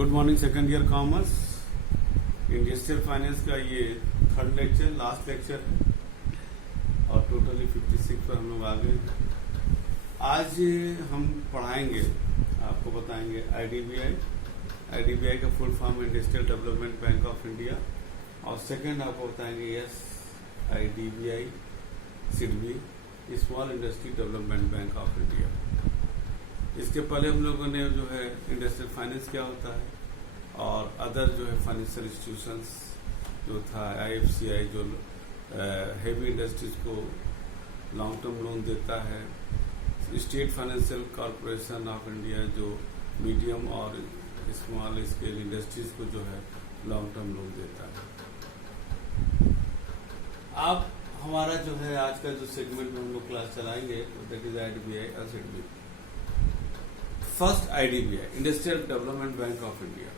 Good morning second year commerce industrial finance का ये third lecture last lecture है और टोटली 56 पर हम लोग आ गए हैं। आज हम पढ़ाएंगे, आपको बताएंगे आईडीबीआई का full form industrial development bank of India, और सेकंड आपको बताएंगे IDBI SIDBI small industry development bank of India. इसके पहले हम लोगों ने जो है इंडस्ट्रियल फाइनेंस क्या होता है और अदर जो है फाइनेंशियल इंस्टीट्यूशंस जो था आईएफसीआई जो हेवी इंडस्ट्रीज को लॉन्ग टर्म लोन देता है, state financial corporation of India जो मीडियम और स्मॉल स्केल इंडस्ट्रीज को जो है लॉन्ग टर्म लोन देता है। अब हमारा जो है आज का जो सेगमेंट में हम लोग क्लास चलाएंगे दैट इज आईडीबीआई और SIDBI. First IDBI industrial development bank of India.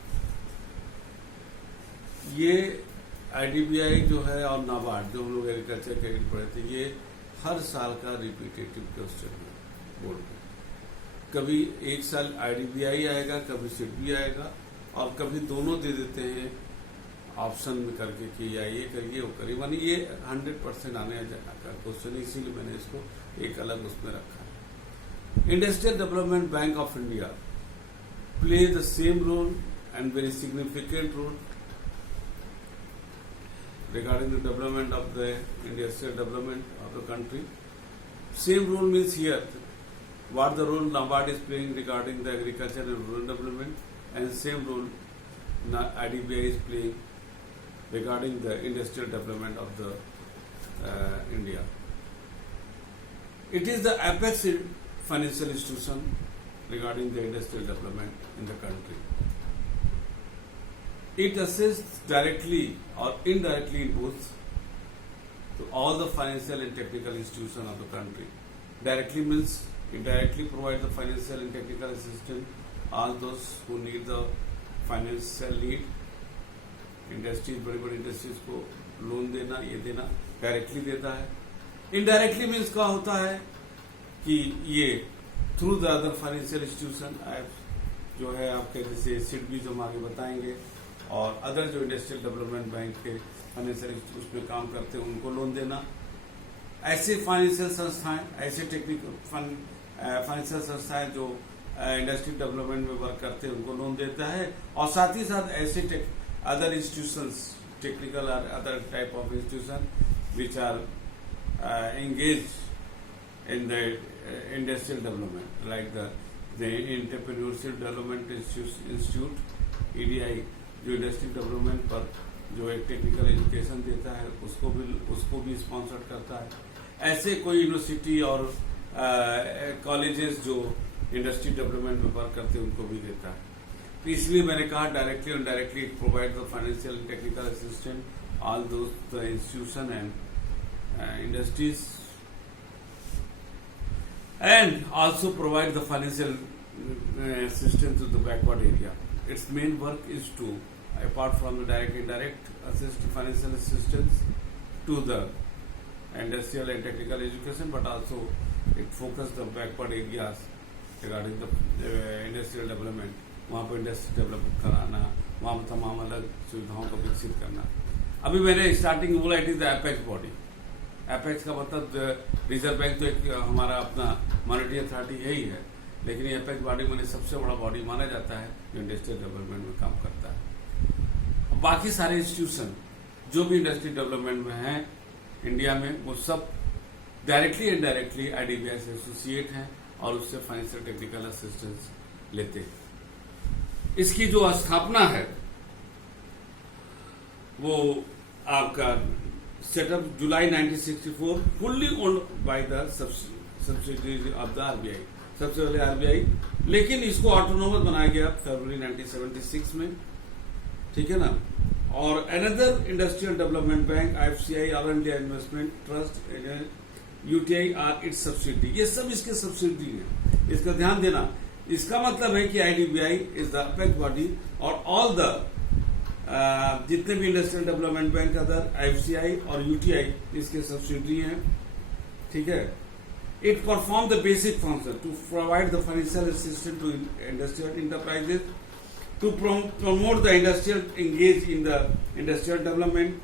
ये आईडीबीआई जो है और नाबार्ड जो हम लोग एग्रीकल्चर क्रेडिट पढ़े थे, ये हर साल का रिपीटेटिव क्वेश्चन है बोर्ड में। कभी एक साल आईडीबीआई आएगा, कभी सिडबी आएगा, और कभी दोनों दे देते हैं ऑप्शन में करके कि या ये करिए वो करिए, मानी ये 100% आने का क्वेश्चन है, इसीलिए मैंने इसको एक अलग उसमें रखा है। Industrial Development Bank of India play the same role and very significant role regarding the development of the industrial development of the country. Same role means here what the role NABARD is playing regarding the agriculture and rural development, and same role IDBI is playing regarding the industrial development of the India. It is the apex financial institution regarding the industrial development in the country. It assists directly or indirectly in both to all the financial and technical institutions of the country. Directly means it directly provides the financial and technical assistance all those who need the financial need. Industries बड़ी बड़ी industries को loan देना, ये देना directly देता है। Indirectly means क्या होता है कि ये through the other financial institution जो है आपके जैसे सिडबी जो हम आगे बताएंगे, और अदर जो इंडस्ट्रियल डेवलपमेंट बैंक के फाइनेंशियल इंस्टीट्यूट में काम करते हैं उनको लोन देना। ऐसे फाइनेंशियल संस्थाएं, ऐसे टेक्निकल फाइनेंशियल संस्थाएं जो इंडस्ट्रियल डेवलपमेंट में वर्क करते हैं उनको लोन देता है, और साथ ही साथ ऐसे अदर इंस्टीट्यूशंस टेक्निकल और other type of institution which are engaged in the industrial development like the Entrepreneurship Development Institute EDI जो इंडस्ट्रियल डेवलपमेंट पर जो एक टेक्निकल एजुकेशन देता है उसको भी स्पॉन्सर करता है। ऐसे कोई यूनिवर्सिटी और कॉलेजेस जो इंडस्ट्री डेवलपमेंट में वर्क करते हैं उनको भी देता है। तो इसलिए मैंने कहा डायरेक्टली और directly provide the financial and technical assistant all those the institution and industries and also provide the financial assistance to the backward area. Its main work is to, apart from the direct indirect financial assistance to the industrial and technical education, but also it focus the backward areas regarding the industrial development. वहाँ पर industry develop कराना, वहाँ पर तमाम अलग सुविधाओं को विकसित करना। अभी मैंने स्टार्टिंग बोला it is the apex body. Apex का मतलब रिजर्व बैंक तो एक हमारा अपना मॉनेटरी अथॉरिटी यही है, लेकिन ये एपेक्स बॉडी में सबसे बड़ा बॉडी माना जाता है जो इंडस्ट्रियल डेवलपमेंट में काम करता है। बाकी सारे इंस्टीट्यूशन जो भी इंडस्ट्रियल डेवलपमेंट में हैं इंडिया में, वो सब डायरेक्टली एंड इनडायरेक्टली आईडीबीआई से एसोसिएट हैं और उससे फाइनेंशियल टेक्निकल असिस्टेंस लेते हैं। इसकी जो स्थापना है वो आपका setup July 1964 fully owned by the subsidiary of the RBI, सबसे पहले आरबीआई, लेकिन इसको ऑटोनोमस बनाया गया फरवरी 1976 में, ठीक है ना। और another industrial development bank IFCI all India investment trust UTI are its subsidy, ये सब इसके सब्सिडी है, इसका ध्यान देना। इसका मतलब है कि IDBI is the apex body और ऑल द जितने भी industrial development bank other IFCI और यूटीआई इसके सब्सिडी हैं, ठीक है। It performs the basic function to provide the financial assistance to industrial enterprises to promote the industrial engage in the industrial development,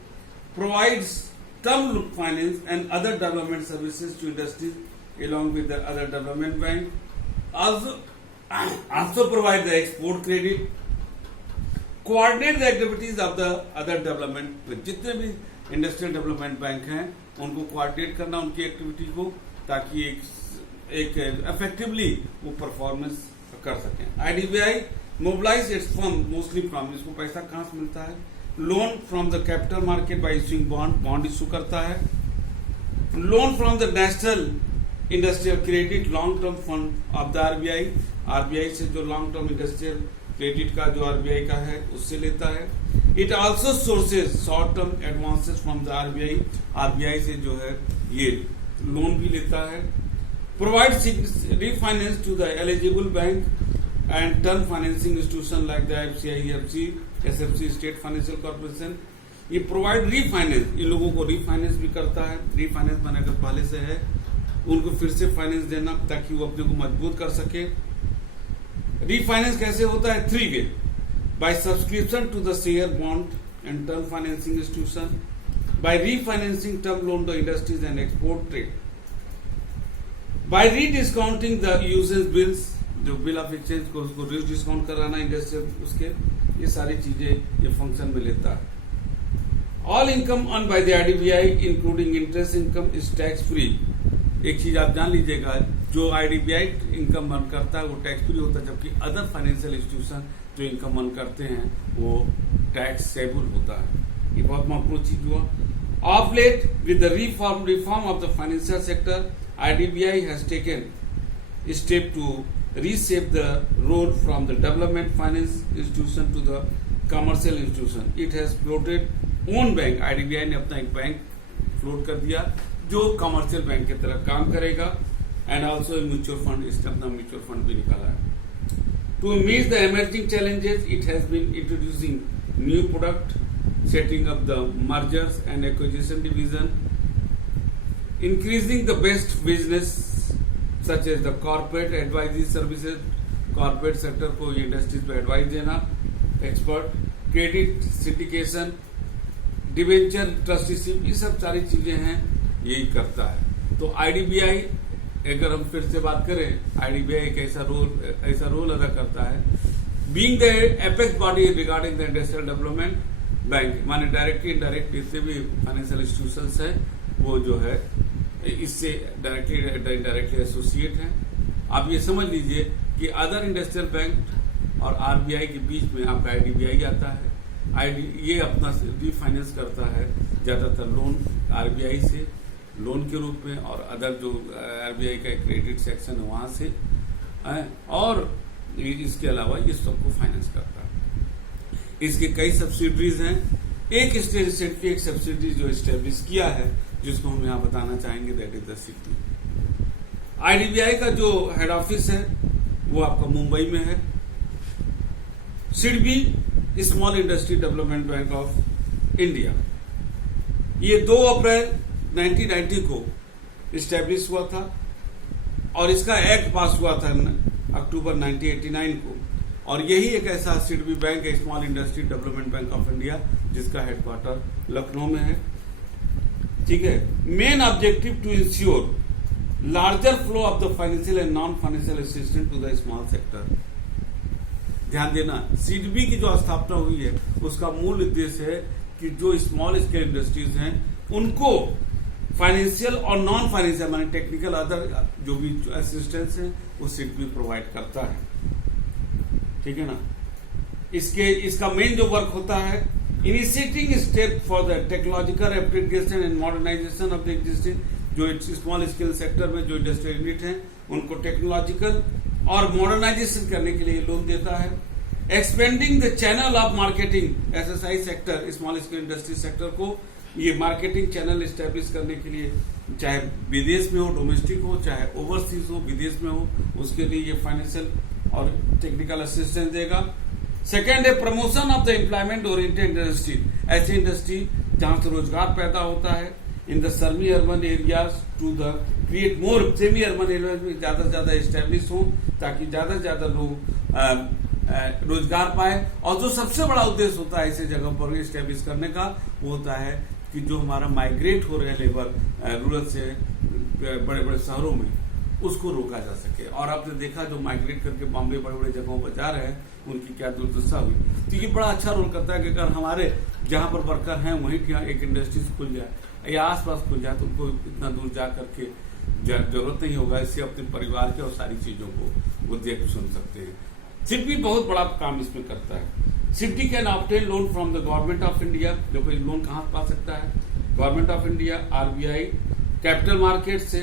provides term finance and other development services to industries along with the other development bank, also provide the export credit, coordinate the activities of the other development with जितने भी industrial development bank हैं उनको coordinate करना उनकी activity को, ताकि एक effectively वो परफॉर्मेंस कर सकें। IDBI mobilise its fund mostly from, इसको पैसा कहां से मिलता है, loan from the capital market by issuing bond issue करता है, loan from the national industrial credit long term fund of the RBI से जो लॉन्ग टर्म इंडस्ट्रियल क्रेडिट का जो आरबीआई का है उससे लेता है। It also sources short term advances from the RBI से जो है ये लोन भी लेता है। Provide refinance to the eligible bank and term financing institution like the FC, SFC, state financial corporation. ये प्रोवाइड रीफाइनेंस, इन लोगों को रीफाइनेंस भी करता है। रीफाइनेंस माने अगर पहले से है उनको फिर से फाइनेंस देना ताकि वो अपने को मजबूत कर सके। रीफाइनेंस कैसे होता है? 3 way, by subscription to the share bond and term financing institution, by refinancing term loan the industries and export trade, by rediscounting the usage bills, जो बिल ऑफ एक्सचेंज को उसको डिस्काउंट कराना इंडस्ट्रियल उसके, ये सारी चीजें ये फंक्शन में लेता है। All income earn by the IDBI including interest income is tax free. एक चीज आप जान लीजिएगा, जो आईडीबीआई इनकम अर्न करता है वो टैक्स फ्री होता है, जबकि अदर फाइनेंशियल इंस्टीट्यूशन जो इनकम अर्न करते हैं वो टैक्स सेबल होता है। ये बहुत महत्वपूर्ण चीज हुआ। Of late with the reform of the financial sector, IDBI has taken step to reshape the role from the development finance institution to the commercial institution. It has floated own bank. IDBI ने अपना एक bank float कर दिया जो commercial bank की तरह काम करेगा, एंड ऑल्सो म्यूचुअल फंड, इसने अपना म्यूचुअल फंड भी निकाला है। To meet the emerging challenges, it has been introducing new product, setting up the mergers and acquisition division, increasing the best business such as the corporate advisory services, corporate sector को ये industries पे advice देना, expert, credit syndication, debenture trusteeship, ये सब सारी चीजें हैं यही करता है। तो आईडीबीआई, अगर हम फिर से बात करें, आईडीबीआई एक ऐसा रोल अदा करता है, being the apex body regarding the industrial development bank, माने डायरेक्टली इनडायरेक्ट जितने भी फाइनेंशियल इंस्टीट्यूशंस हैं वो जो है इससे डायरेक्टली इनडायरेक्टली एसोसिएट हैं। आप ये समझ लीजिए कि अदर इंडस्ट्रियल बैंक और आरबीआई के बीच में आपका आईडीबीआई आता है। ये अपना रीफाइनेंस करता है ज्यादातर लोन आरबीआई से लोन के रूप में, और अदर जो आरबीआई का क्रेडिट सेक्शन है वहां से, और इसके अलावा ये सबको फाइनेंस करता है। इसके कई सब्सिडरीज हैं। एक स्टेट की एक सब्सिडरी जो स्टेब्लिश किया है जिसको हम यहां बताना चाहेंगे, that is the SIDBI. IDBI का जो हेड ऑफिस है वो आपका मुंबई में है। SIDBI small industry development bank of India, ये 2 अप्रैल 1990 को स्टैब्लिश हुआ था और इसका एक्ट पास हुआ था अक्टूबर 1989 को, और यही एक ऐसा सिडबी बैंक है, small industry development bank of India, जिसका हेडक्वार्टर लखनऊ में है। ठीक है। Main objective to ensure larger flow of the financial and non financial assistance to the small sector. ध्यान देना, सिडबी की जो स्थापना हुई है उसका मूल उद्देश्य है कि जो स्मॉल स्केल इंडस्ट्रीज हैं उनको फाइनेंशियल और नॉन फाइनेंशियल माने टेक्निकल अदर जो भी असिस्टेंस है वो सिडबी प्रोवाइड करता है। ठीक है ना। इसका मेन जो वर्क होता है, initiating step for the technological application and modernisation of the existing, जो स्मॉल स्केल सेक्टर में जो इंडस्ट्रियल यूनिट है उनको टेक्नोलॉजिकल और मॉडर्नाइजेशन करने के लिए लोन देता है। Expanding the channel of marketing, SSI sector small scale industry sector को ये मार्केटिंग चैनल स्टैब्लिश करने के लिए, चाहे विदेश में हो, डोमेस्टिक हो, चाहे ओवरसीज हो, विदेश में हो, उसके लिए ये फाइनेंशियल और टेक्निकल असिस्टेंस देगा। सेकेंड है promotion of the employment oriented industry, ऐसी इंडस्ट्री जहां से रोजगार पैदा होता है in the semi urban areas to the create more semi urban areas में ज्यादा से ज्यादा एस्टेब्लिश हो ताकि ज्यादा से ज्यादा लोग रोजगार पाए। और जो सबसे बड़ा उद्देश्य होता है ऐसे जगह पर इस्टेब्लिश करने का, वो होता है कि जो हमारा माइग्रेट हो रहे हैं लेबर रूरल से बड़े बड़े शहरों में, उसको रोका जा सके। और आपने देखा जो माइग्रेट करके बॉम्बे बड़े बड़े जगहों पर जा रहे हैं, उनकी क्या दुर्दशा हुई। तो ये बड़ा अच्छा रोल करता है कि अगर हमारे जहाँ पर वर्कर हैं वहीं की एक इंडस्ट्रीज खुल जाए या आसपास खुल जाए, तो उनको इतना दूर जा करके जरूरत नहीं होगा। इससे अपने परिवार के और सारी चीजों को वो देख सुन सकते हैं। सिडबी बहुत बड़ा काम इसमें करता है। SIDBI can obtain loan from the government of India. जो कोई लोन कहाँ पा सकता है? Government of India, RBI, capital market से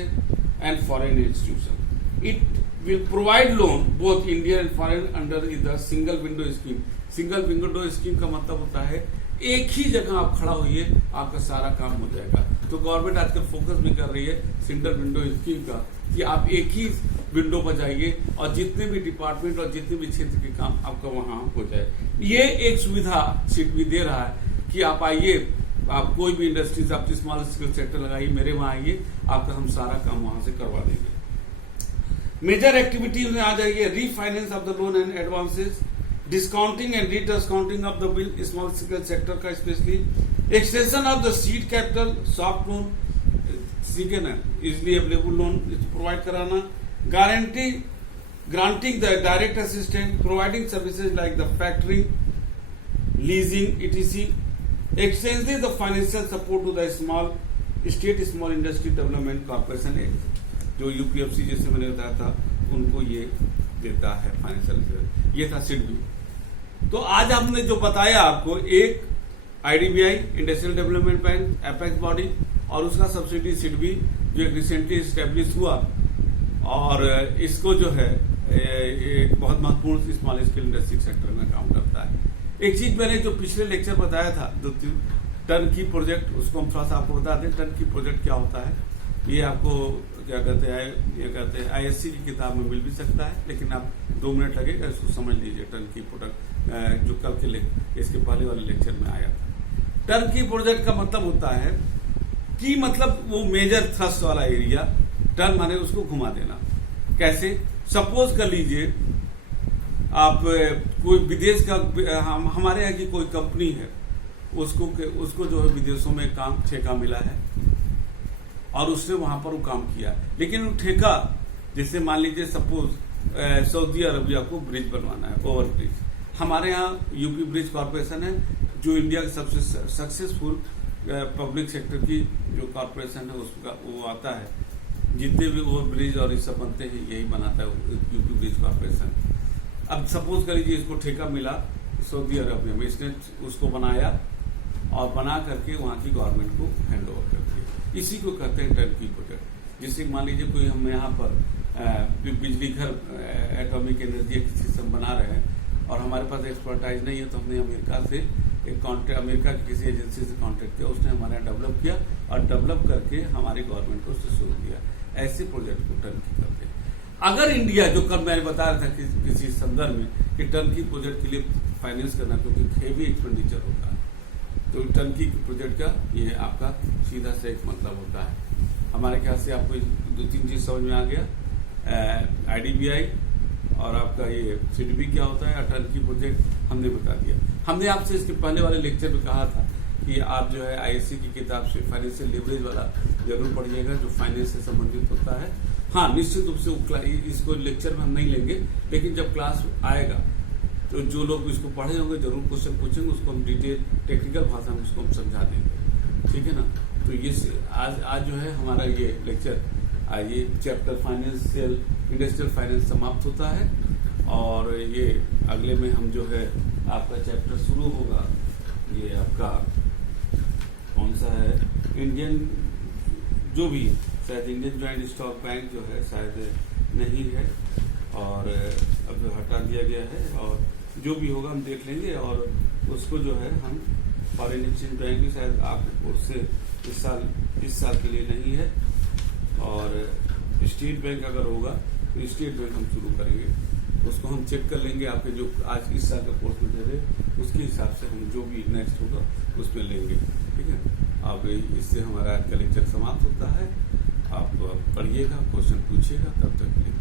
and foreign institution. It will provide loan both Indian and foreign under the single window scheme। Single window scheme का मतलब होता है एक ही जगह आप खड़ा होइए, आपका सारा काम हो जाएगा। तो गवर्नमेंट आजकल फोकस भी कर रही है सिंगल विंडो स्कीम का, कि आप एक ही विंडो पर जाइए और जितने भी डिपार्टमेंट और जितने भी क्षेत्र के काम आपका वहां हो जाए। ये एक सुविधा सिडबी दे रहा है कि आप आइए, आप कोई भी इंडस्ट्रीज, आप स्मॉल स्केल सेक्टर लगाइए, मेरे वहां आइए, आपका हम सारा काम वहां से करवा देंगे। मेजर एक्टिविटीज में आ जाइए, refinance of the loan and advances, discounting and rediscounting of the bill small scale sector का specially, extension of the seed capital, soft loan, ठीक है ना, इजिली अवेलेबल लोन प्रोवाइड कराना, guarantee granting the direct assistant, providing services like the factory, leasing etc, extending the financial support to the small state small industry development corporation act, जो UPFC जैसे मैंने बताया था उनको ये देता है फाइनेंशियल। ये था सिडबी। तो आज हमने जो बताया आपको, एक IDBI industrial development bank apex body, और उसका सब्सिडी सिडबी जो एक रिसेंटली स्टेब्लिश हुआ, और इसको जो है एक बहुत महत्वपूर्ण स्मॉल स्केल इंडस्ट्री सेक्टर में काम करता है। एक चीज मैंने जो पिछले लेक्चर बताया था, टर्नकी प्रोजेक्ट, उसको हम थोड़ा सा आपको बता दें। टर्नकी प्रोजेक्ट क्या होता है, ये आपको क्या कहते हैं ISC की किताब में मिल भी सकता है, लेकिन आप 2 मिनट लगेगा इसको समझ लीजिए। टर्नकी प्रोजेक्ट जो कल के इसके पहले वाले लेक्चर में आया था। टर्नकी प्रोजेक्ट का मतलब होता है कि मतलब वो मेजर थ्रस्ट वाला एरिया, टर्न माने उसको घुमा देना। कैसे? सपोज कर लीजिए आप कोई विदेश का, हमारे यहाँ की कोई कंपनी है, उसको जो है विदेशों में काम ठेका मिला है और उसने वहां पर वो काम किया, लेकिन वो ठेका, जैसे मान लीजिए सपोज सऊदी अरबिया को ब्रिज बनवाना है, ओवर ब्रिज। हमारे यहाँ यूपी ब्रिज कॉर्पोरेशन है, जो इंडिया की सबसे सक्सेसफुल पब्लिक सेक्टर की जो कॉर्पोरेशन है, उसका वो आता है। जितने भी ओवर ब्रिज और ये सब बनते हैं, यही बनाता है यूपी ब्रिज कॉर्पोरेशन। अब सपोज कर लीजिए इसको ठेका मिला सऊदी अरबिया में, इसने उसको बनाया और बना करके वहां की गवर्नमेंट को हैंड ओवर कर दिया। इसी को कहते हैं टर्नकी प्रोजेक्ट। जिससे मान लीजिए कोई हम यहाँ पर बिजली घर, एटॉमिक एनर्जी एक सिस्टम बना रहे हैं और हमारे पास एक्सपर्टाइज नहीं है, तो हमने अमेरिका से अमेरिका की किसी एजेंसी से कॉन्टेक्ट किया, उसने हमारे यहाँ डेवलप किया और डेवलप करके हमारी गवर्नमेंट को उससे शुरू किया। ऐसे प्रोजेक्ट को टर्नकी करते हैं। अगर इंडिया, जो कल मैंने बता रहा था किसी संदर्भ में, कि टर्नकी प्रोजेक्ट के लिए फाइनेंस करना क्योंकि हेवी एक्सपेंडिचर होता है, तो टर्नकी प्रोजेक्ट का ये आपका सीधा से एक मतलब होता है। हमारे ख्याल से आपको 2-3 चीज समझ में आ गया। IDBI और आपका ये सिडबी क्या होता है, टर्नकी प्रोजेक्ट हमने बता दिया। हमने आपसे इसके पहले वाले लेक्चर में कहा था कि आप जो है ISC की किताब से फाइनेंशियल लिवरेज वाला जरूर पढ़िएगा, जो फाइनेंस से संबंधित होता है। हाँ, निश्चित रूप से इसको लेक्चर में हम नहीं लेंगे, लेकिन जब क्लास आएगा तो जो लोग इसको पढ़े होंगे जरूर क्वेश्चन पूछेंगे, उसको हम डिटेल टेक्निकल भाषा में उसको हम समझा देंगे, ठीक है ना। तो ये आज जो है हमारा ये लेक्चर, ये चैप्टर फाइनेंशियल इंडस्ट्रियल फाइनेंस समाप्त होता है, और ये अगले में हम जो है आपका चैप्टर शुरू होगा। ये आपका कौन सा है, इंडियन जो भी शायद इंडियन ज्वाइंट स्टॉक बैंक जो है शायद नहीं है, और अब हटा दिया गया है, और जो भी होगा हम देख लेंगे। और उसको जो है हम फॉरेन एक्सचेंज बैंक भी शायद आपको उससे इस साल के लिए नहीं है, और स्टेट बैंक अगर होगा तो स्टेट बैंक हम शुरू करेंगे, उसको हम चेक कर लेंगे। आपके जो आज इस साल का कोर्स में दे रहे उसके हिसाब से हम जो भी नेक्स्ट होगा उसमें लेंगे, ठीक है। अब इससे हमारा आज का लेक्चर समाप्त होता है। आप पढ़िएगा, क्वेश्चन पूछिएगा, तब तक के लिए